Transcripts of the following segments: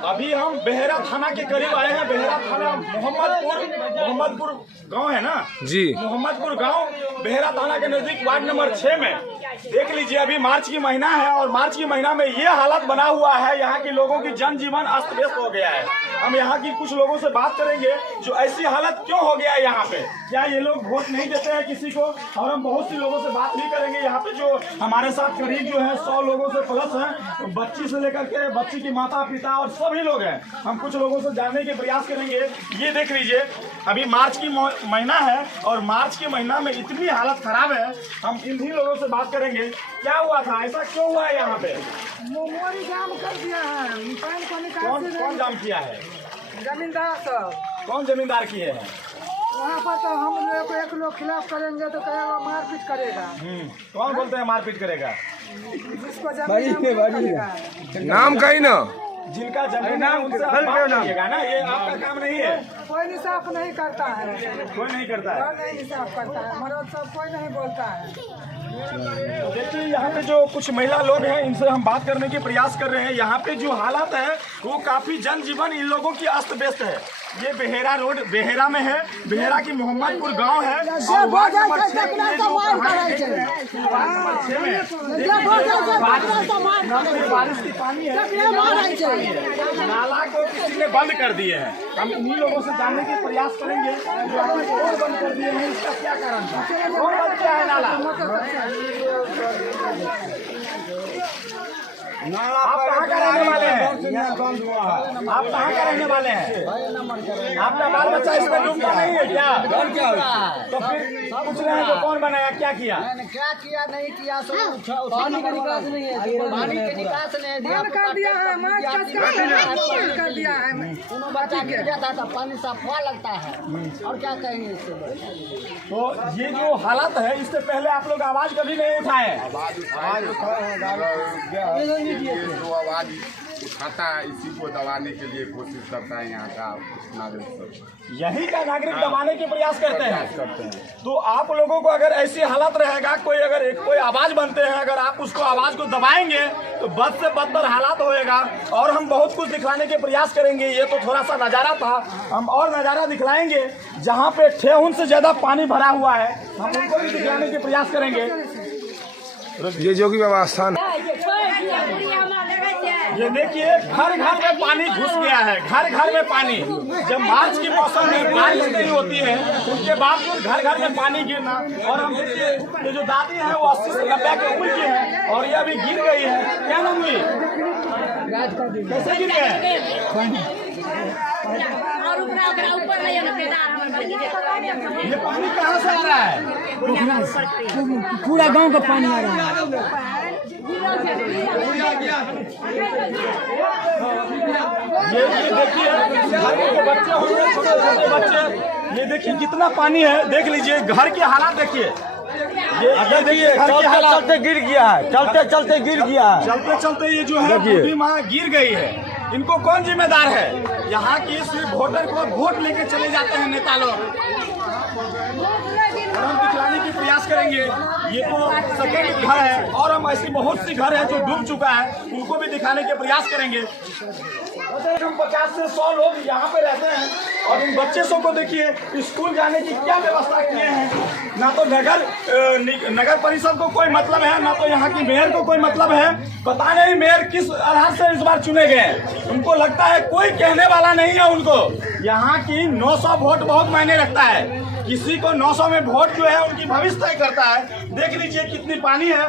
अभी हम बेहरा थाना के करीब आए हैं। बेहरा थाना मोहम्मदपुर गांव है ना जी, मोहम्मदपुर गांव बेहरा थाना के नजदीक वार्ड नंबर 6 में। देख लीजिए अभी मार्च की महीना है और मार्च की महीना में ये हालत बना हुआ है। यहाँ के लोगों की जनजीवन अस्त व्यस्त हो गया है। हम यहाँ की कुछ लोगों से बात करेंगे जो ऐसी हालत क्यों हो गया है यहाँ पे, क्या ये लोग वोट नहीं देते हैं किसी को, और हम बहुत सी लोगों से बात भी करेंगे। यहाँ पे जो हमारे साथ करीब जो है 100 लोगों से प्लस हैं, बच्ची से लेकर के बच्ची की माता पिता और सभी लोग हैं। हम कुछ लोगों से जानने के प्रयास करेंगे। ये देख लीजिए अभी मार्च की महीना है और मार्च के महीना में इतनी हालत खराब है। हम इन्हीं लोगों से बात करेंगे क्या हुआ था, ऐसा क्यों हुआ है यहाँ पे। मोरी जाम कर दिया है, पानी को निकाल कौन जाम किया है? जमींदार सब। कौन जमींदार किए हैं? वहाँ पर तो हम लोग को एक लोग खिलाफ करेंगे तो कहेगा मारपीट करेगा। कौन बोलते हैं मारपीट करेगा? जिसको जमीन नाम कहीं ना जिनका जमीन है उनसे आप बात करिएगा ना, ये आपका काम नहीं है। कोई इंसाफ नहीं करता है, कोई नहीं करता है। कोई नहीं इंसाफ करता है, मर्द सब कोई नहीं बोलता है। देखिए यहाँ पे जो कुछ महिला लोग हैं इनसे हम बात करने के प्रयास कर रहे हैं। यहाँ पे जो हालात है वो काफी जनजीवन इन लोगों की अस्त व्यस्त है। ये बेहरा रोड बेहरा में है, बेहरा की मोहम्मदपुर गांव है और वार्ड नंबर 6 में बारिश की पानी है, नाला को किसी ने बंद कर दिए हैं। हम इन्हीं लोगों से जानने के प्रयास करेंगे जो आपने रोड बंद कर दिए हैं, इसका क्या कारण था, कौन बंद किया है नाला? आप कहाँ का रहने वाले हैं? आप कहाँ का रहने वाले हैं? आपका बाल बच्चा इसमें डूबता नहीं है क्या? तो फिर पूछ रहे हैं तो कौन बनाया, क्या किया? क्या किया नहीं किया, पानी का निकास नहीं है, पानी के निकास नहीं दिया कर दिया है, कर दिया है। बच्चा गिर था तो पानी साफ हुआ लगता है, और क्या कहेंगे इससे। तो ये जो हालत है इससे पहले आप लोग आवाज कभी नहीं उठाए? जो आवाज उठाता है इसी को दबाने के लिए कोशिश करता है यहाँ का नागरिक। यही का नागरिक दबाने के प्रयास करते हैं। तो आप लोगों को अगर ऐसी हालत रहेगा, कोई आवाज बनते हैं, अगर आप उसको आवाज को दबाएंगे तो बद से बदतर हालात होएगा। और हम बहुत कुछ दिखलाने के प्रयास करेंगे। ये तो थोड़ा सा नज़ारा था, हम और नज़ारा दिखलाएंगे जहाँ पे ठेहुन से ज्यादा पानी भरा हुआ है, हम उनको भी दिखलाने के प्रयास करेंगे। ये जोगी बाबा स्थान, ये देखिए घर घर में पानी घुस गया है, घर घर में पानी। जब मार्च के मौसम में बारिश नहीं होती है उसके बावजूद घर घर में पानी गिरना। और हम देखिए ये जो दादी है वो 80 से 90 की उम्र की है और ये अभी गिर गई है। क्या नाम हुई, कैसे गिर गए? ये पानी कहाँ से आ रहा है? पूरा गांव का पानी आ रहा है। ये देखिए घर के बच्चे होंगे, छोटे बच्चे, ये देखिए कितना पानी है। देख लीजिए घर के हालात देखिए, ये देखिए चलते गिर गया है, चलते चलते गिर गया है, चलते चलते ये जो है बूढ़ी माँ गिर गई है। इनको कौन जिम्मेदार है? यहाँ की सिर्फ वोटर को वोट लेके चले जाते हैं नेता लोग। और हम दिखलाने की प्रयास करेंगे। ये तो सेकेंड घर है और हम ऐसी बहुत सी घर है जो डूब चुका है, उनको भी दिखाने के प्रयास करेंगे। हम 50 से 100 लोग यहाँ पे रहते हैं और इन बच्चे सब को देखिए स्कूल जाने की क्या व्यवस्था किए हैं। ना तो नगर परिषद को कोई मतलब है, ना तो यहाँ की मेयर को कोई मतलब है। पता नहीं मेयर किस आधार से इस बार चुने गए। उनको लगता है कोई कहने वाला नहीं है उनको। यहाँ की 900 वोट बहुत मायने रखता है। किसी को 900 में वोट जो है उनकी भविष्य तय करता है। देख लीजिए कितनी पानी है।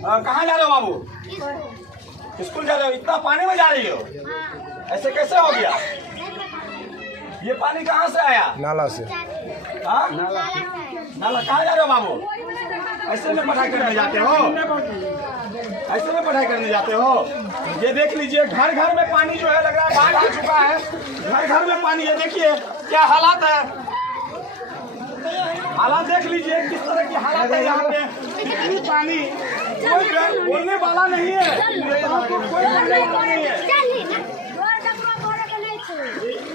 कहाँ जा रहे हो बाबू? स्कूल जा रहे हो? इतना पानी में जा रही हो, ऐसे कैसे हो गया? ये पानी कहाँ से आया? नाला से। हाँ नाला। कहाँ जा रहे हो बाबू? ऐसे में पढ़ाई करने जाते हो? ऐसे में पढ़ाई करने जाते हो? ये देख लीजिए घर घर में पानी जो है, लग रहा है बाढ़ आ चुका है। घर घर में पानी है, देखिए क्या हालात है। हालात देख लीजिए किस तरह की हालात है यहाँ पे। इतनी पानी, कोई बोलने वाला नहीं है, नेताओं को कोई बोलने वाला नहीं है।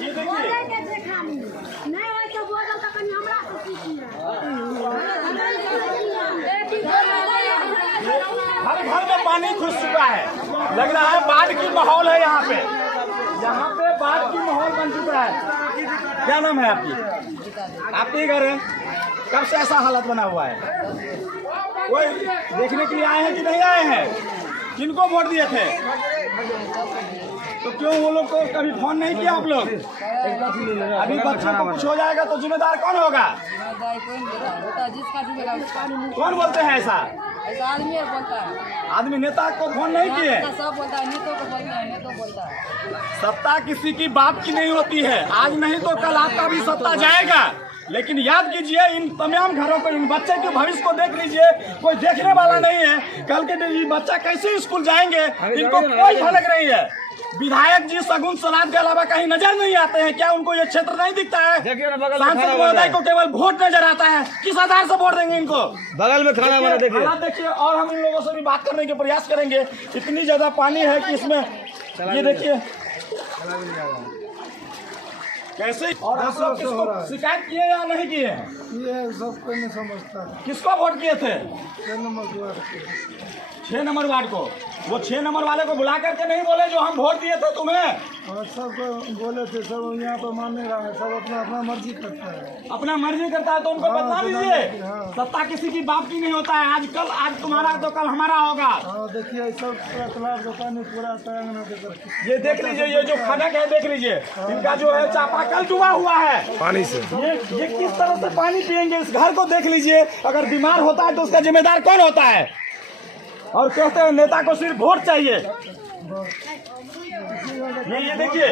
ये देखिए हर घर में पानी घुस चुका है। लग रहा है बाढ़ की माहौल है यहाँ पे। यहाँ पे बात की माहौल बन चुका है। क्या नाम है आपकी? आपके घर है? कब से ऐसा हालत बना हुआ है? कोई देखने के लिए आए हैं कि नहीं आए हैं? किनको वोट दिए थे? तो क्यों वो लोग को कभी फोन नहीं किया आप लोग? अभी बच्चों को कुछ हो जाएगा तो जिम्मेदार कौन होगा? कौन बोलते हैं ऐसा? आदमी बोलता है। आदमी नेता को फोन नहीं किए? सब बोलता है, नेता को बोलता है, नेता बोलता है। सत्ता किसी की बाप की नहीं होती है। आज नहीं तो कल आपका भी सत्ता जाएगा। लेकिन याद कीजिए, इन तमाम घरों को, इन बच्चे के भविष्य को देख लीजिए। कोई देखने वाला नहीं है। कल के दिन ये बच्चा कैसे स्कूल जाएंगे, इनको कोई भनक नहीं है। विधायक जी शगुन सराद के अलावा कहीं नजर नहीं आते हैं क्या? उनको ये क्षेत्र नहीं दिखता है? सांसद महोदय को केवल वोट नजर आता है। किस आधार से वोट देंगे इनको? बगल में खाना बना देखिए। हालात देखिए। और हम इन लोगों से भी बात करने के प्रयास करेंगे। इतनी ज्यादा पानी है कि इसमें ये देखिए कैसे। और आप लोग किसको शिकायत किए या नहीं किए? ये सब कोई नहीं समझता। किसको वोट किए थे? 6 6 नंबर नंबर वार्ड को। वो 6 नंबर वाले को बुला करके नहीं बोले जो हम वोट दिए थे तुम्हें? और सबको बोले थे, सब यहाँ पर मान नहीं रहा है, सब अपना अपना मर्जी करता है। अपना मर्जी करता है तो उनको बता दीजिए। सत्ता किसी की बाप की नहीं होता है। आज तुम्हारा तो कल हमारा होगा। हाँ देखिए, सब पूरा तालाब का पानी पूरा तैंगना देकर। ये देख लीजिए, ये जो खनक है देख लीजिए, इनका जो है चापाकल डूबा हुआ है पानी से। ये किस तरह से पानी पियेंगे? इस घर को देख लीजिए। अगर बीमार होता है तो उसका जिम्मेदार कौन होता है? और कहते हैं नेता को सिर्फ वोट चाहिए। ये देखिए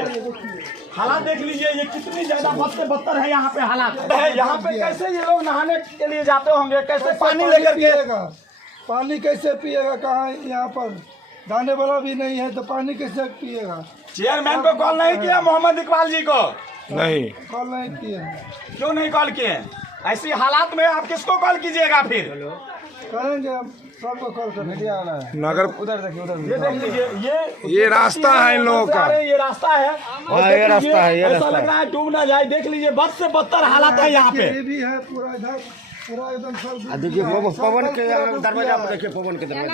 हालात देख लीजिए, ये कितनी ज्यादा बद से बदतर है यहाँ पे हालात है। यहाँ पे कैसे ये लोग नहाने के लिए जाते होंगे, कैसे पानी लेकर पिएगा? पानी कैसे पिएगा? कहाँ यहाँ पर दाने वाला भी नहीं है तो पानी कैसे पिएगा? चेयरमैन को कॉल नहीं किया? मोहम्मद इकबाल जी को नहीं कॉल नहीं किए। क्यों नहीं कॉल किए? ऐसी हालात में आप किसको कॉल कीजिएगा फिर? करेंगे हम, सबको कॉल करेंगे। नगर उधर देखिए, उधर ये देख लीजिए, ये रास्ता है इन लोगों का। ये रास्ता है। और हाँ, ये देख रास्ता लीजिए, है, ये ऐसा रास्ता लग है। रहा है डूब ना जाए। देख लीजिए बद से बदतर हालात है यहाँ पे। ये भी है पूरा इधर, पूरा एकदम सब। देखिए पवन के दरवाजा पर देखिए, पवन के दरवाजा।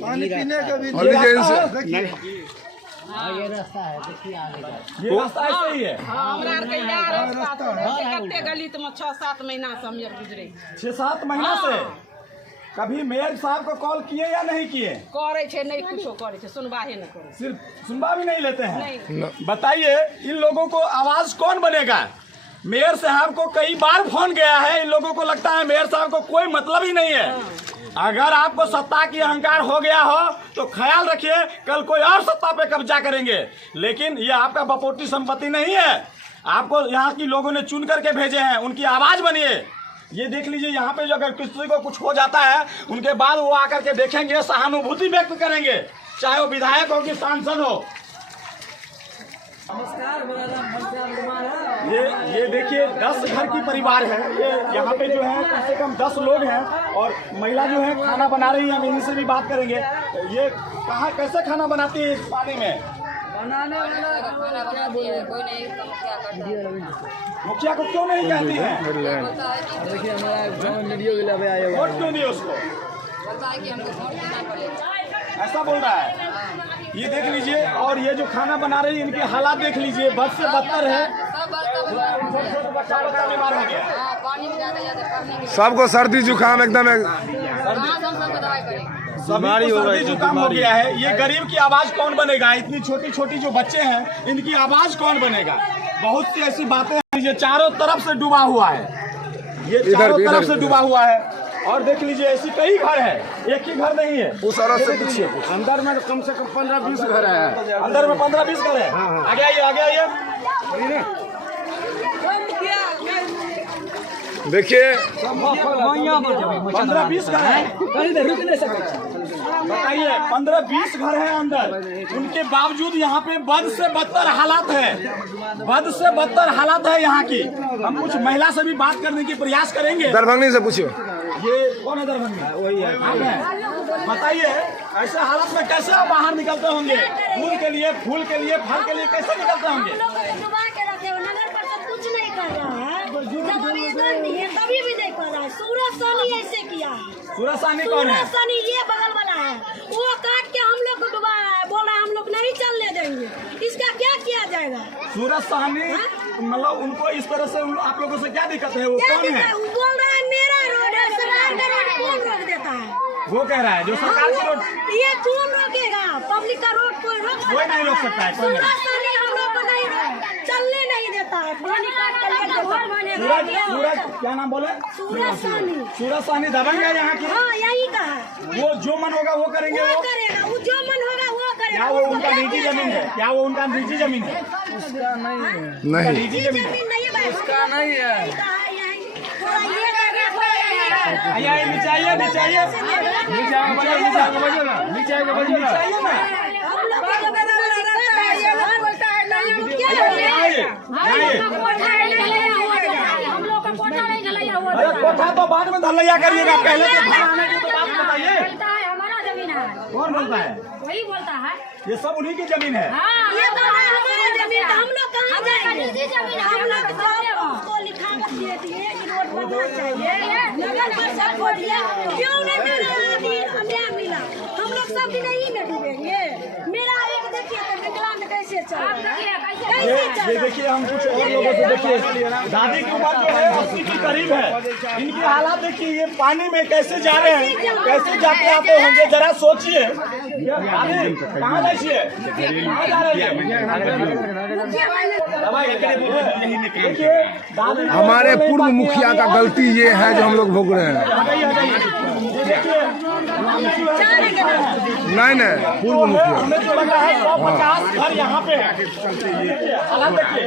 पानी पीने का भी और लीजिए इनसे। देखिए ये रास्ता है, देखिए आगे। ये रास्ता ऐसे ही है। हमरा आर के यार रास्ता है। कते गली में 6-7 महीना से हम गुजरे 6-7 महीना से। कभी मेयर साहब को कॉल किए या नहीं किए? करे छे नहीं कुछो करे छे, सुनवाही न करे। सिर्फ सुनवा भी नहीं लेते हैं। नहीं। बताइए इन लोगों को आवाज कौन बनेगा? मेयर साहब को कई बार फोन गया है। इन लोगों को लगता है मेयर साहब को कोई मतलब ही नहीं है। अगर आपको सत्ता की अहंकार हो गया हो तो ख्याल रखिए कल कोई और सत्ता पे कब्जा करेंगे। लेकिन ये आपका बपोटी संपत्ति नहीं है। आपको यहाँ की लोगों ने चुन करके भेजे हैं, उनकी आवाज बनिए। ये देख लीजिए यहाँ पे जो अगर किसी को कुछ हो जाता है उनके बाद वो आकर के देखेंगे, सहानुभूति व्यक्त करेंगे, चाहे वो विधायक हो कि सांसद हो। ये देखिए 10 घर की परिवार है। ये यहाँ पे जो है कम से कम 10 लोग हैं और महिला जो है खाना बना रही है। हम इन्हीं से भी बात करेंगे। ये कहाँ कैसे खाना बनाती है इस पानी में? बनाने वाला क्या बोले, कोई नहीं क्या करता है। मुखिया को क्यों नहीं कहती है? देखिए हमारा गाँव वीडियो के लिए आए वोट क्यों दिए उसको? बोलता है कि हमको वोट देना पड़ेगा। ऐसा बोल रहा है। ये देख लीजिए। और ये जो खाना बना रही है इनके हालात देख लीजिए, बद से बदतर है। सब बस्ता बच्चा बीमार हो गया। हाँ, पानी में जाते जाते पानी में सबको सर्दी जुकाम एकदम कहाँ से हम सबको दवाई करेंगे? बीमारी हो रही है, जुकाम हो गया है। ये गरीब की आवाज कौन बनेगा? इतनी छोटी छोटी जो बच्चे हैं इनकी आवाज कौन बनेगा? बहुत सी ऐसी बातें हैं। ये चारों तरफ से डूबा हुआ है। ये चारों तरफ से डूबा हुआ है। और देख लीजिए ऐसी कई घर है, एक ही घर नहीं है। उस औरत से पूछिए। अंदर में कम से कम 15-20 घर है। अंदर में 15-20 घर है। आगे आइए, आगे आइए। देखिए 15-20 घर है। बताइए 15-20 घर है अंदर। उनके बावजूद यहाँ पे बद से बदतर हालात है। बद से बदतर हालात है यहाँ की। हम कुछ महिला से भी बात करने की प्रयास करेंगे। दरभंगी से पूछिए। ये कौन है? दरभंगी वही है। आप हैं। बताइए ऐसे हालत में कैसे आप बाहर निकलते होंगे? दूध के लिए, फूल के लिए, फल के लिए कैसे निकलते होंगे? नगर परिषद कुछ नहीं कर रहा है। जब आवेदन दिए तभी भी नहीं कर रहा है। सूरज सानी ऐसे किया है। सूरज सानी कौन है? सूरज सानी ये बगल वाला है। वो काट के हम लोग को डुबाया है। बोल रहा है हम लोग नहीं चलने देंगे। इसका क्या किया जाएगा? सूरज साहनी मतलब उनको इस तरह से आप लोगों से क्या दिक्कत है? वो क्या कौन है? वो बोल रहा है मेरा रोड है, सरकार का रोड कौन रोक देता है? वो कह रहा है जो सरकार की रोड ये कौन रोकेगा? पब्लिक का रोड कोई रोक सकता कोई नहीं रोक सकता है, कोई नहीं। सूरज साहनी हम लोग को नहीं चलने नहीं देता है, पानी काट कर ले जाता है। सूरज क्या नाम बोले? सूरज साहनी। सूरज साहनी दबंग है यहाँ की। हाँ यही का है। वो जो मन होगा वो करेंगे। वो वो करेगा, वो जो मन होगा वो करेगा। क्या वो उनका निजी जमीन है? क्या वो उनका निजी जमीन है? नहीं निजी जमीन है। नहीं है, उसका नहीं है। थोड़ा ये आइए नीचे आइए, नीचे आइए, नीचे आके बजो, नीचे आके बजो ना, नीचे आके बजो ना, आइए ना। हम लोग को जब रहता है ये लोग बोलता है नहीं हम क्या आइए, आइए। हम लोग का कोठा नहीं ढलैया हुआ अरे कोठा तो बाद में ढलैया करिएगा, पहले तो घर आने की तो बात बताइए। है हमारा जमीन है, कौन बोलता है? वही बोलता है। ये सब उन्हीं की जमीन है। ये तो है हमारा जमीन, हम लोग कहाँ जाएंगे? हम लोग उसको लिखावट दिए दिए कि रोड बनना चाहिए, नगर परिषद को दिया, क्यों नहीं मेरा अन्याय मिला? हम लोग सब दिन यही में डूबेंगे। मेरा एक देखिए तो विकलांग कैसे चल रहा है, कैसे ये देखिए, हम कुछ और लोगों से देखिए, दादी की उम्र जो है 80 के करीब है। इनकी हालात देखिए, ये पानी में कैसे जा रहे हैं, कैसे जाते आते होंगे, जरा सोचिए। कहाँ जाइए, कहाँ जा रहे हैं? देखिए, हमारे पूर्व मुखिया का गलती ये है जो हम लोग भोग रहे हैं। नहीं पूर्व मुखिया हमें जो लग रहा है 150 घर यहाँ पे है। हालात देखिए,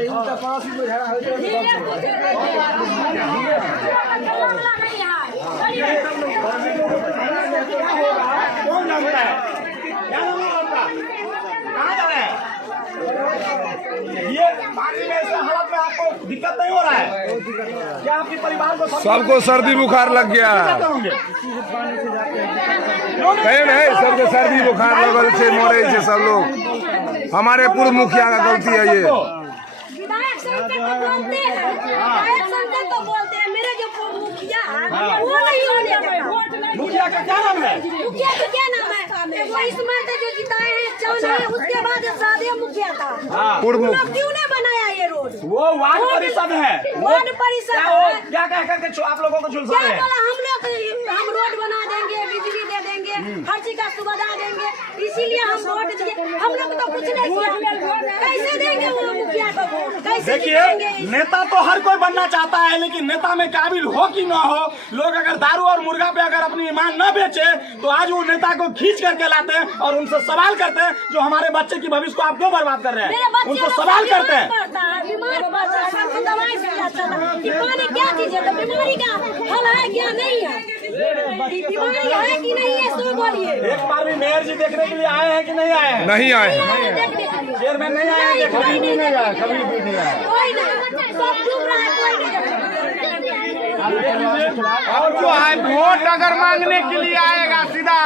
कौन जानता है? क्या नाम है आपका? कहाँ जा रहे हैं? ये पानी में ऐसे हालत में आपको दिक्कत नहीं हो रहा है? क्या आपके परिवार को सबको सर्दी बुखार लग गया होंगे? कहीं नहीं, सबको सर्दी बुखार लगल से मरे थे सब लोग। हमारे पूर्व मुखिया का गलती है ये। विधायक संसद को बोलते हैं, विधायक संसद को बोलते हैं, मेरे जो मुखिया है वो नहीं होने देता। मुखिया का क्या नाम है? मुखिया का क्या नाम है? वो इस्माइल जो जिताए हैं चौन है, उसके बाद सादे मुखिया था। पूर्व लोग क्यों ने बनाया ये रोड? वो वार्ड परिषद है। वार्ड परिषद क्या वो है। क्या कह करके आप लोगों को झुलसा क्या रहे हैं? बोला? हम रोड बना देंगे, बिजली दे देंगे, हर चीज का सुविधा देंगे, इसीलिए हम वोट दिए। हम लोग तो कुछ नहीं किया, कैसे देंगे वो मुखिया को वोट? कैसे देखिए, जिताएंगे? नेता तो हर कोई बनना चाहता है, लेकिन नेता में काबिल हो कि ना हो, लोग अगर दारू और मुर्गा पे अगर अपनी ईमान न बेचे तो आज वो नेता को खींच करके लाते हैं और उनसे सवाल करते हैं, जो हमारे बच्चे की भविष्य को आप क्यों बर्बाद कर रहे मेरे हैं? बच्चे उनको लोग सवाल करते हैं। बीमार पड़ता है, सबको दवाई से जाता है कि पानी क्या चीज है, तो बीमारी का हल है क्या नहीं है? बीमारी है कि नहीं है सो बोलिए। एक बार भी मेयर जी देखने के लिए आए हैं कि नहीं आए हैं? नहीं आए चेयरमैन नहीं आए हैं देखने के लिए? कभी भी नहीं आए। कोई नहीं, सब चुप रहा है, कोई नहीं और जो है वोट अगर मांगने के लिए आएगा सीधा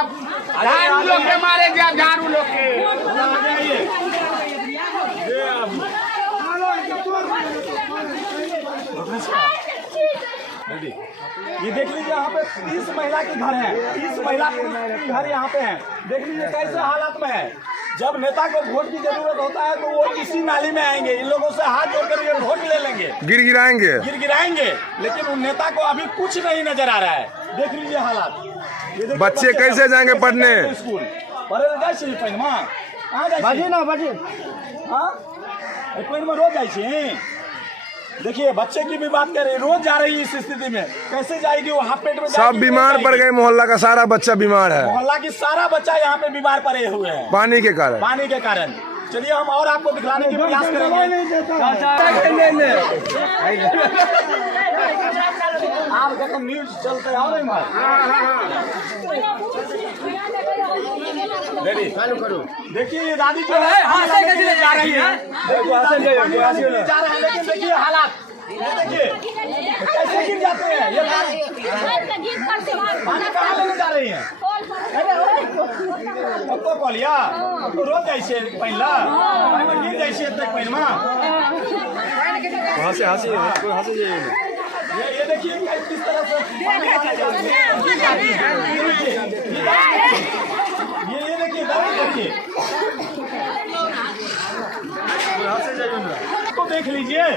झाड़ू लोग के मारे जा, झाड़ू लोग के। ये देख लीजिए, यहाँ पे 30 महिला के घर हैं, 30 महिला के घर यहाँ पे हैं। देख लीजिए कैसे हालात में है। जब नेता को वोट की जरूरत होता है तो वो इसी नाली में आएंगे, इन लोगों से हाथ जोड़कर ये वोट ले लेंगे, गिराएंगे, लेकिन उन नेता को अभी कुछ नहीं नजर आ रहा है। देख लीजिए हालात। ये देखिए, बच्चे कैसे जाएंगे पढ़ने? स्कूल पढ़े जाइए पैनमा, कहाँ जाइए ना बजे? हाँ, पैनमा रोज जाइए। देखिए, बच्चे की भी बात कर रहे हैं, रोज जा रही है इस स्थिति में, कैसे जाएगी वो? हाफ पेट में सब बीमार पड़ गए, मोहल्ला का सारा बच्चा बीमार है, मोहल्ला की सारा बच्चा यहाँ पे बीमार पड़े हुए हैं पानी के कारण। पानी के कारण। चलिए हम और आपको दिखलाने की प्रयास करेंगे। आप देखो न्यूज चलते हैं चालू करो। देखिए ये दादी जो है जा रही है, जा रहे हैं, लेकिन देखिए हालात, देखिए कैसे गिर जाते हैं। ये पानी कहाँ लेने जा रही है? तो कहलिया तो रोज जाइए पहला गिर जाइए पैन में। ये देखिए किस तरह से ये देखिए, देखिए देख लीजिए।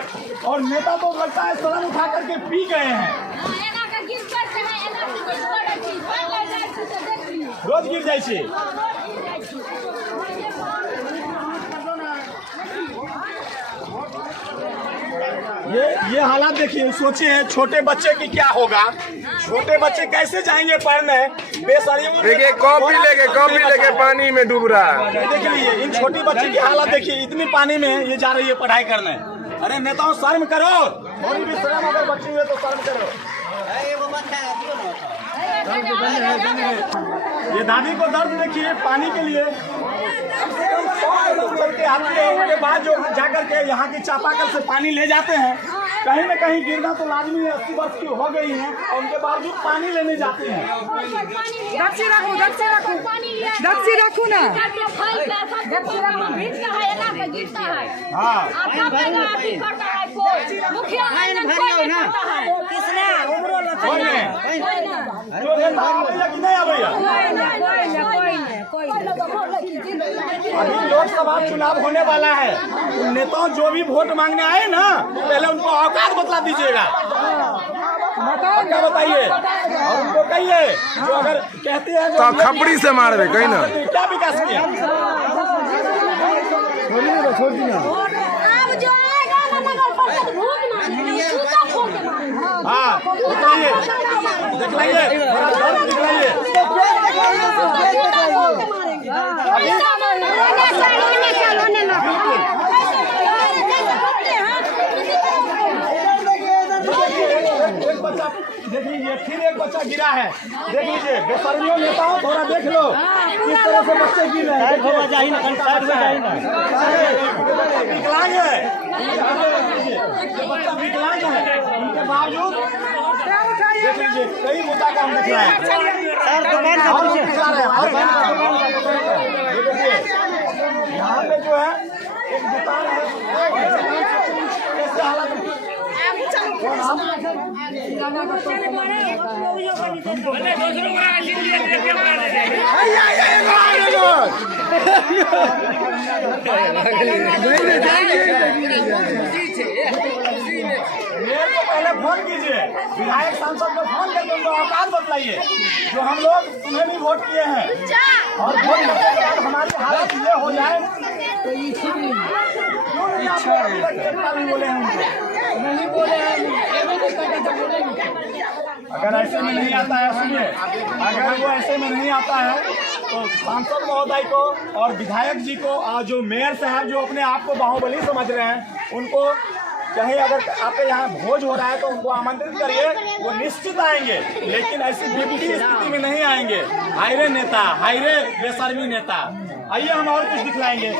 और नेता तो लगता है सदन उठा करके पी गए हैं। रोज गिर जाए छे। ये हालात देखिए, सोचिए छोटे बच्चे की क्या होगा। छोटे बच्चे कैसे जाएंगे पढ़ने? देखिए कॉपी लेके पानी में डूब रहा है। देख लीजिए इन छोटी बच्चे की हालत देखिए, इतनी पानी में ये जा रही है पढ़ाई करने। अरे नेताओं शर्म करो, थोड़ी भी शर्म अगर बच्ची हुई तो शर्म करो। ये दादी को दर्द देखिए पानी के लिए चलते आते हैं, उसके बाद जो जाकर के यहाँ की चापाकल से पानी ले जाते हैं। कहीं न कहीं गिरना तो लाजमी है, 80 वर्ष की हो गई है और उनके बावजूद पानी लेने जाते हैं। दक्षी रखू ना, हाँ जो नेता आवेगा कि नहीं आवेगा? अभी लोकसभा चुनाव होने वाला है, नेताओं जो भी वोट मांगने आए ना पहले उनको औकात बतला दीजिएगा। क्या बताइए और उनको कहिए जो अगर कहते हैं तो खपड़ी से मार दे कहीं ना। क्या विकास किया? छोड़ दी ना। अब जो आएगा ना नगर परिषद भूख मारेगा, जूता फोड़ के मारेगा। हाँ दिखलाइए, दिखलाइए। एक बच्चा देख लीजिए, फिर एक बच्चा गिरा है। देख लीजिए बेशर्मियों नेताओं, थोड़ा देख लो किस तरह से बच्चे गिर रहे हैं। विकलांग है, बच्चा विकलांग है, उनके बावजूद देख लीजिए कई मुद्दा का हम दिख रहा है। यहाँ पे जो है एक दुकान है, कैसे हालत मेयर को पहले फोन कीजिए, विधायक सांसद को फोन करके उनको औकात बतलाइए जो हम लोग तुम्हें भी वोट किए हैं। और वोट करने के बाद हमारी हालत ये हो जाए तो बोले नहीं बोले अगर ऐसे में नहीं आता है, सुनिए, अगर वो ऐसे में नहीं आता है तो सांसद महोदय को और विधायक जी को और जो मेयर साहब जो अपने आप को बाहुबली समझ रहे हैं उनको कहीं अगर आपके यहाँ भोज हो रहा है तो उनको आमंत्रित करिए, वो निश्चित आएंगे। लेकिन ऐसी विपरीत स्थिति में नहीं आएंगे। हायरे नेता, हायरे बेशर्मी नेता। आइए हम और कुछ दिखलाएंगे।